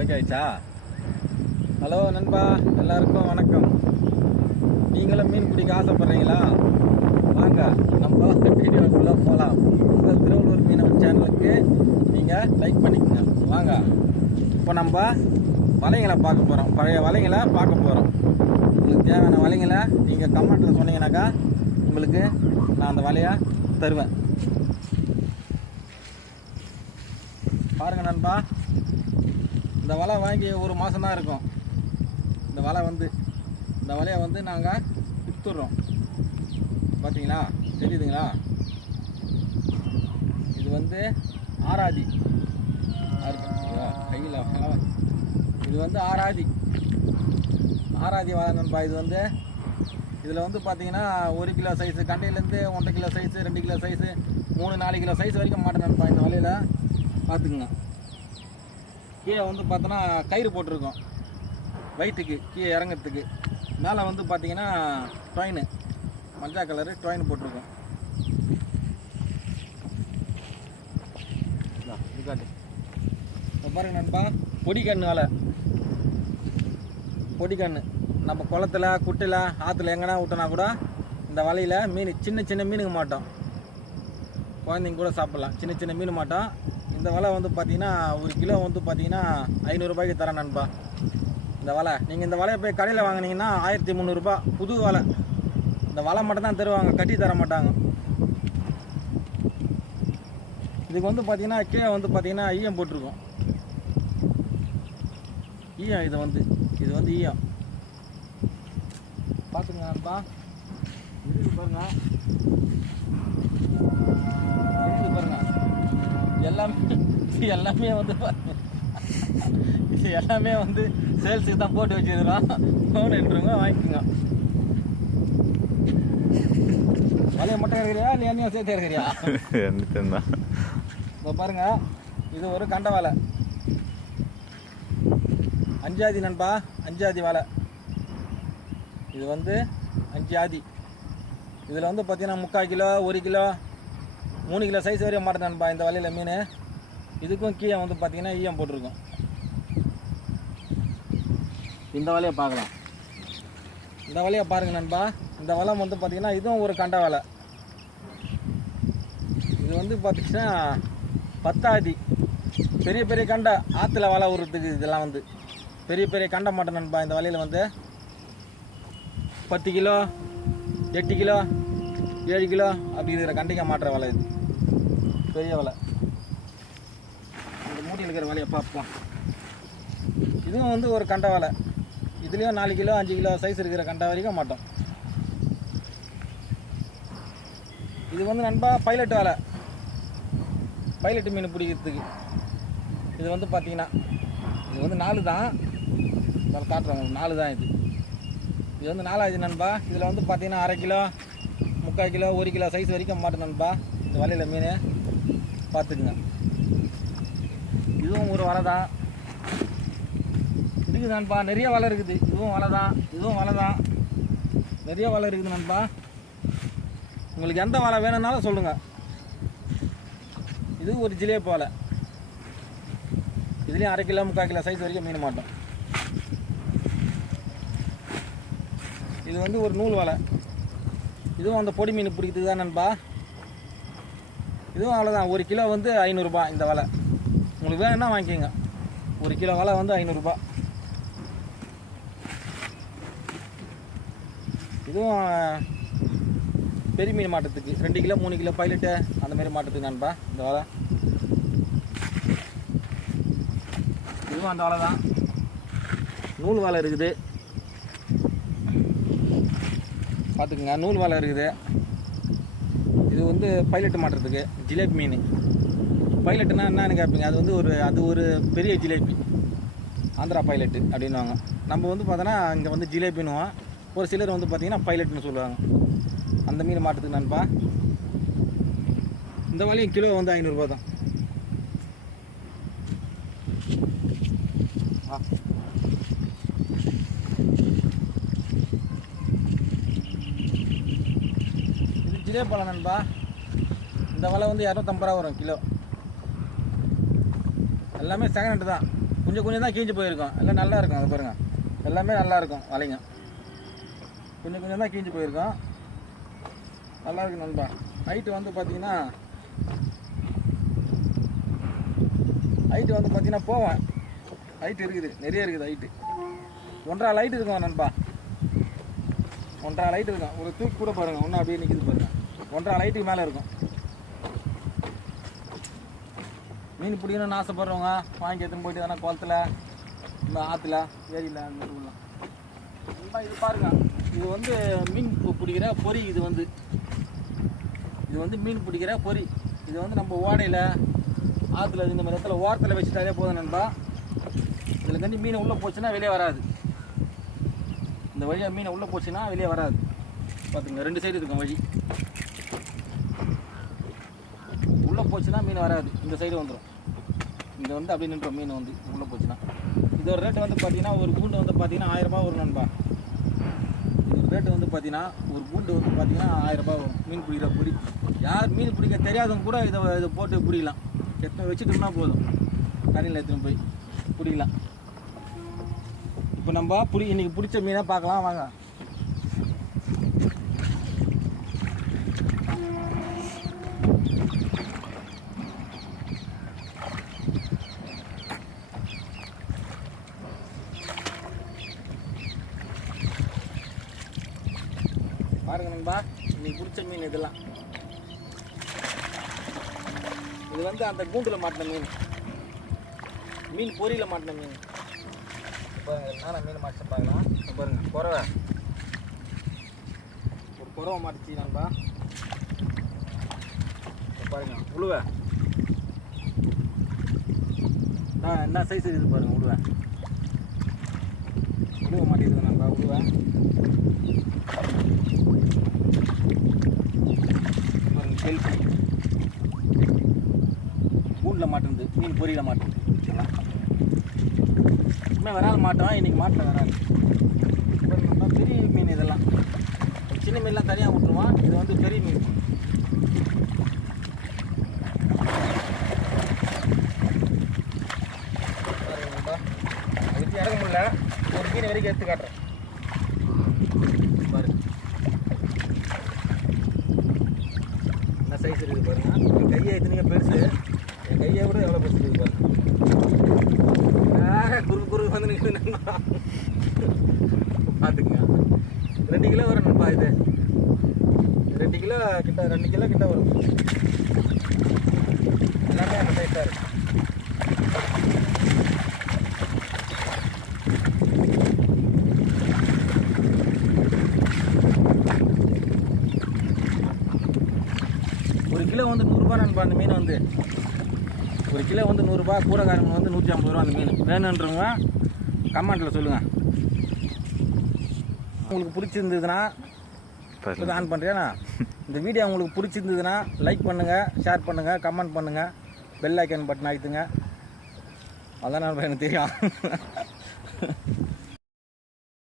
Okay ஆயிடுச்சா hello நண்பா. எல்லாருக்கும் வணக்கம். நீங்களும் மீன் பிடிக்க ஆசைப்பட்றீங்களா? வாங்க நம்ம வீடியோக்குள்ளே போகலாம் உங்கள் திருவள்ளூர் மீனவன் சேனலுக்கு நீங்கள் லைக் பண்ணிக்கோங்க. வாங்க. இப்போ நம்ம வலைங்களை பார்க்க போகிறோம் பழைய வலைங்களை பார்க்க போகிறோம் உங்களுக்கு தேவையான வலைங்களை நீங்கள் கமெண்ட்டில் சொன்னீங்கன்னாக்கா உங்களுக்கு நான் அந்த வலையை தருவேன். பாருங்கள் நண்பா. இந்த வலை வாங்கி ஒரு மாதம் தான் இருக்கும். இந்த வலை வந்து இந்த வலையை வந்து நாங்கள் விற்றுடுறோம் பார்த்தீங்களா தெரியுதுங்களா? இது வந்து ஆராதி. கையில் இது வந்து ஆராதி. ஆராதி வலை நண்பா இது வந்து இதில் வந்து பார்த்தீங்கன்னா ஒரு கிலோ சைஸு கண்டையிலேருந்து ஒன்றரை கிலோ சைஸு ரெண்டு கிலோ சைஸு மூணு நாலு கிலோ சைஸ் வரைக்கும் மாட்டேன் நண்பா இந்த வலையில். பார்த்துக்குங்க கீழே வந்து பார்த்தோன்னா கயிறு போட்டிருக்கோம். வயிற்றுக்கு கீழே இறங்கிறதுக்கு. மேலே வந்து பார்த்தீங்கன்னா டொயின் மஞ்சா கலரு டொயின் போட்டிருக்கோம். இப்போ பாருங்க நண்பா பொடிக்கண்ணு வலை பொடிக்கண்ணு. நம்ம குளத்துல குட்டில் ஆற்றுல எங்கன்னா விட்டோன்னா கூட இந்த வலையில் மீன் சின்ன சின்ன மீனுங்க மாட்டோம். குழந்தைங்க கூட சாப்பிட்லாம். சின்ன சின்ன மீன் மாட்டோம். இந்த வலை வந்து பார்த்தீங்கன்னா ஒரு கிலோ வந்து பார்த்தீங்கன்னா ஐநூறுரூபாய்க்கு தரேன் நண்பா. இந்த வலை. நீங்கள் இந்த வலையை போய் கடையில் வாங்குனீங்கன்னா ஆயிரத்தி முந்நூறுரூபா புது வலை. இந்த வலை மட்டும் தான் தருவாங்க. கட்டி தர மாட்டாங்க. இதுக்கு வந்து பார்த்தீங்கன்னா கீழே வந்து பார்த்தீங்கன்னா ஈயம் போட்டிருக்கோம். ஈயம் இது வந்து. இது வந்து ஈயம். பார்த்துங்க நண்பா. இது பாருங்க. இது எல்லாமே வந்து இது எல்லாமே வந்து சேல்ஸுக்கு தான் போட்டு வச்சுருக்கிறோம். ஃபோன் என்றவங்க வாங்கிக்கோங்க. வலையை மட்டும் இருக்கிறியா நீ அண்ணியும் சேர்த்து இருக்கிறியா தான். இப்போ பாருங்க இது ஒரு கண்ட வலை. அஞ்சாதி நண்பா அஞ்சாதி வலை. இது வந்து அஞ்சாதி. இதில் வந்து பார்த்தீங்கன்னா முக்கால் கிலோ ஒரு கிலோ மூணு கிலோ சைஸ் வரையும் மாட்டேன் நண்பா இந்த வலையில் மீன். இதுக்கும் கீழே வந்து பார்த்தீங்கன்னா ஈயம் போட்டிருக்கும். இந்த வலையை பார்க்கலாம். இந்த வலையை பாருங்க நண்பா. இந்த வலை வந்து பார்த்தீங்கன்னா இதுவும் ஒரு கண்ட வலை. இது வந்து பார்த்தீங்கன்னா பத்தாதி. பெரிய பெரிய கண்டை ஆற்றுல வலை விடுறதுக்கு இதெல்லாம் வந்து. பெரிய பெரிய கண்டை மாட்டேன் நண்பா இந்த வலையில் வந்து. பத்து கிலோ எட்டு கிலோ ஏழு கிலோ அப்படி இருக்கிற கண்டிக்க மாட்டுற வலை இது. பெரிய வலை. இந்த இருக்கிற வலையை பார்ப்போம். இதுவும் வந்து ஒரு கண்டை வலை. இதுலேயும் நாலு கிலோ அஞ்சு கிலோ சைஸ் இருக்கிற கண்டை வரைக்கும் மாட்டோம். இது வந்து நண்பா பைலட் வலை. பைலட் மீன் பிடிக்கிறதுக்கு. இது வந்து பார்த்தீங்கன்னா இது வந்து நாலு தான். காட்டுறோம் நாலு தான் இது. இது வந்து நாலாவது நண்பா. இதில் வந்து பார்த்தீங்கன்னா அரை கிலோ முக்கால் கிலோ ஒரு கிலோ சைஸ் வரைக்கும் மாட்டு நண்பா. இந்த வலையில் மீன். பார்த்துக்குங்க. இதுவும் ஒரு வலை தான் இருக்குது நண்பா நிறைய வலை இருக்குது. இதுவும் வலை தான் இதுவும் வலை தான் நிறைய வலை இருக்குது நண்பா. உங்களுக்கு எந்த வலை வேணும்னாலும் சொல்லுங்கள் இது ஒரு ஜிலேபி வலை. இதுலேயும் அரை கிலோ முக்கால் கிலோ சைஸ் வரைக்கும் மீன் மாட்டோம். இது வந்து ஒரு நூல் வலை. இதுவும் அந்த பொடி மீன் பிடிக்கிறதுக்கு தான் நண்பா. இதுவும் அவ்வளோதான் ஒரு கிலோ வந்து ஐநூறுரூபா இந்த வலை. உங்களுக்கு வேணும்னா வாங்கிக்கோங்க. ஒரு கிலோ வலை வந்து ஐநூறுரூபா இதுவும் பெரிய மீன் மாட்டத்துக்கு. ரெண்டு கிலோ மூணு கிலோ பைலட்டு அந்த மாதிரி மாட்டத்துக்கு நண்பா இந்த வலை. இதுவும் அந்த வலை தான். நூல் வலை இருக்குது. பார்த்துக்குங்க நூல் வலை இருக்குது. இது வந்து பைலட்டு மாட்டுறதுக்கு ஜிலேபி மீன். பைலட்டுனா என்னன்னு கேட்பீங்க அது வந்து ஒரு அது ஒரு பெரிய ஜிலேபி. ஆந்திரா பைலட்டு அப்படின்னுவாங்க. நம்ம வந்து பார்த்தோன்னா இங்கே வந்து ஜிலேபின்னுவோம் ஒரு சிலர் வந்து பார்த்தீங்கன்னா பைலட்னு சொல்லுவாங்க. அந்த மீன் மாட்டுறதுக்கு நண்பா. இந்த வலையும் கிலோ வந்து ஐநூறுரூபா தான். இது ஜிலேபி பழம் நண்பா. இந்த வலை வந்து இரநூத்தம்பது ரூபா வரும் கிலோ. எல்லாமே செகண்ட் ஹேண்டு தான். கொஞ்சம் கொஞ்சம் தான் கீஞ்சு போயிருக்கும். எல்லாம் நல்லா இருக்கும் அது பாருங்கள் எல்லாமே நல்லா இருக்கும் வலைங்க கொஞ்சம் கொஞ்சம் தான் கீஞ்சு போயிருக்கோம். நல்லா இருக்கு நண்பா. ஹைட்டு வந்து பார்த்தீங்கன்னா ஹைட்டு வந்து பார்த்தீங்கன்னா போவேன். ஹைட்டு இருக்குது நிறைய இருக்குது ஹைட்டு ஒன்றரை லைட் இருக்கும் நண்பா. ஒன்றரை லைட் இருக்கும். ஒரு தூக்கு கூட பாருங்கள் ஒன்றும் அப்படியே நிற்கிது பாருங்கள் ஒன்றரை லைட்டுக்கு மேலே இருக்கும். மீன் பிடிக்கணும்னு ஆசைப்படுறவங்க வாங்கி எடுத்துன்னு போயிட்டு தானே குளத்துல இந்த ஆற்றுல ஏரியில் அந்த மாதிரி இது பாருங்க. இது வந்து மீன் பிடிக்கிற பொறி இது வந்து. இது வந்து மீன் பிடிக்கிற பொறி. இது வந்து நம்ம ஓடையில் ஆற்றுல இந்த மாதிரி இடத்துல ஓரத்தில் வச்சுட்டாலே போதும் நண்பா. இதில் கண்டி மீன் உள்ளே போச்சுன்னா வெளியே வராது. இந்த வழியாக மீன் உள்ளே போச்சுன்னா வெளியே வராது. பார்த்துங்க ரெண்டு சைடு இருக்கும் வழி உள்ளே போச்சுன்னா மீன் வராது. இந்த சைடு வந்துடும் இங்கே வந்து அப்படி நின்றோம் மீன் வந்து உள்ளே போச்சுன்னா. இதோட ரேட்டு வந்து பார்த்தீங்கன்னா ஒரு கூண்டு வந்து பார்த்தீங்கன்னா ஆயிரரூபா வரும் நண்பா. இதோட ரேட்டு வந்து பார்த்தீங்கன்னா ஒரு கூண்டு வந்து பார்த்தீங்கன்னா ஆயிரரூபா வரும். மீன் பிடிக்கிற பிடி. யார் மீன் பிடிக்க தெரியாதவங்க கூட இதை இதை போட்டு பிடிக்கலாம். எத்தனை வச்சுட்டோம்னா போதும். தண்ணியில் எடுத்துன்னு போய் பிடிக்கலாம். இப்போ நம்ம பிடி இன்றைக்கி பிடிச்ச மீனை பார்க்கலாம். வாங்க பாருங்க நண்பா இன்னைக்கு பிடிச்ச மீன் இதெல்லாம். இது வந்து அந்த கூண்டில் மாட்டின மீன். மீன் பொரியில் மாட்டின மீன். பாருங்க என்னென்ன மீன் மாட்டிச்சு பார்க்கலாம் பாருங்க குறவை. ஒரு குறவை மாட்டுச்சு நண்பா. பாருங்க உழுவை. என்ன சைஸ் இருக்குது பாருங்க உழுவை. உழுவை மாட்டிருக்கு நண்பா உழுவை. செல் செல்ஃபி கூண்டில் மாட்டுறது மீன் பொரியில் மாட்டுறது இதெல்லாம் இனிமேல் வராது மாட்டோம் இன்னைக்கு மாட்டில் வராது. இப்போ பெரிய மீன் இதெல்லாம். சின்ன மீன்லாம் தனியாக விட்டுருவோம் இது வந்து பெரிய மீன். இறங்க முடியல. ஒரு மீன் வரைக்கும் எடுத்து காட்டுறேன். பாருங்கள் என்ன இருக்குது பாருங்க. என் கையை எத்தனைங்க பெருசு என் கையை விட எவ்வளோ பெருசு இருக்குது பாருங்க. குறுக்கு குறுக்கு வந்து நிற்குது பார்த்துக்குங்க ரெண்டு கிலோ வரும் நண்பா இது. ரெண்டு கிலோ கிட்ட ரெண்டு கிலோ கிட்ட வரும். எல்லாமே அந்த சைஸாக இருக்கு ஒரு கிலோ வந்து நூறுரூபா நண்பா அந்த மீன் வந்து. ஒரு கிலோ வந்து நூறுரூபா கூடக்காரங்க வந்து நூற்றி ஐம்பது ரூபா அந்த மீன். வேணுன்றவங்க கமெண்ட்டில் சொல்லுங்கள் உங்களுக்கு பிடிச்சிருந்ததுன்னா ஆன் பண்ணுறியாண்ணா இந்த வீடியோ உங்களுக்கு பிடிச்சிருந்ததுன்னா லைக் பண்ணுங்கள் ஷேர் பண்ணுங்கள் கமெண்ட் பண்ணுங்கள் பெல் ஐக்கன் பட்டன் அழுத்துங்க. அதான் எனக்கு தெரியும்.